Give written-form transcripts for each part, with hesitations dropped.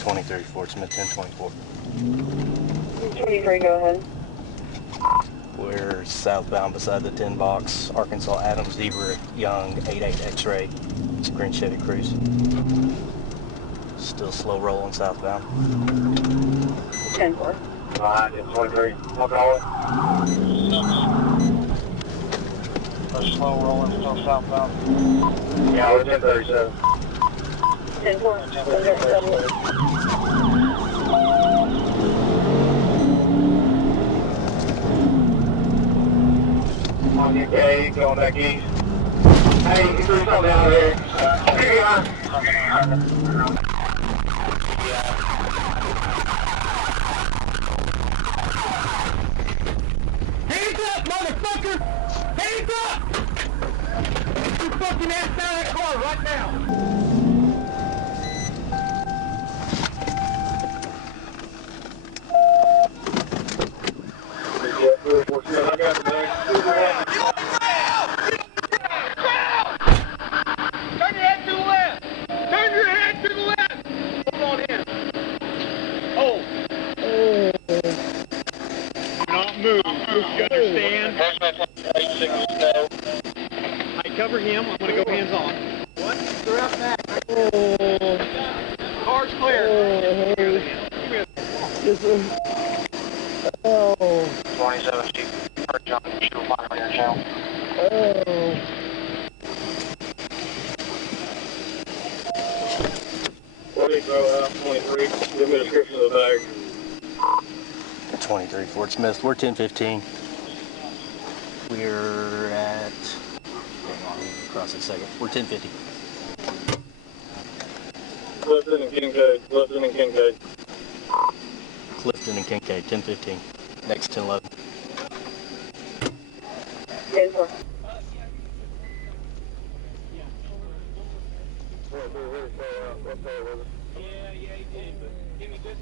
23 Fort Smith 1024. 23, go ahead. We're southbound beside the 10 box, Arkansas Adams, Zebra, Young, 88 X-ray. It's a green Chevy Cruze. Still slow rolling southbound. 10-4. Alright, it's 23. Look all it. We're slow rolling, still southbound. Yeah, we're 1037. 10-4. On your gate, going back east. Hey, you threw something out there. Here you are. Hands up, motherfucker! Hands up! Get your fucking ass out of that car right now! Turn your head to the left! Turn your head to the left! Hold on in. Hold. Do not move. You understand? I cover him. I'm going to go hands on. What? They're out back. Car's clear. Give me a... 27 Chief. First jump. Shoot a fire on your channel. What do you throw out? 23. Give me a description of the bag. 23 Fort Smith, we're 1015. We're at, hang on, cross it a second. We're 1050. Clifton and Kinkead. Clifton and Kinkead. Clifton and Kinkead, 1015. Next 1011. 10-4. Yeah, he did, but give me just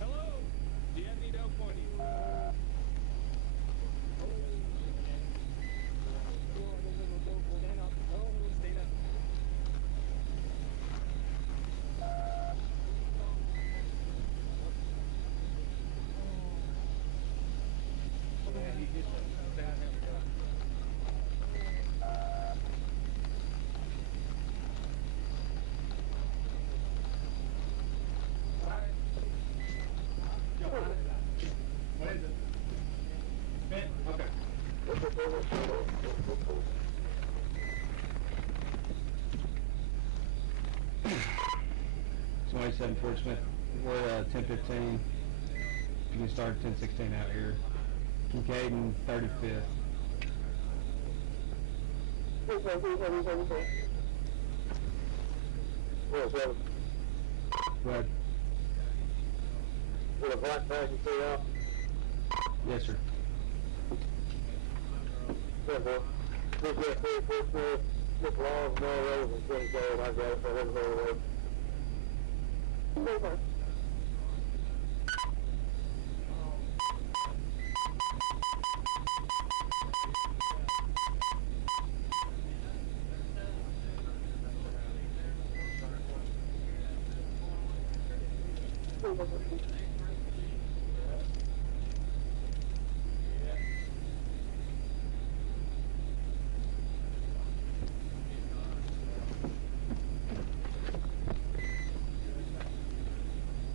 Hello? Do you have any dope money? Okay. 27 Fort Smith. We're 1015. You can start 1016 out here. Kinkead and 35th. But With a black bag you threw out? yes, sir. Yeah, boy. Just get through, just long, no roads and Kinkead. I got it for everybody.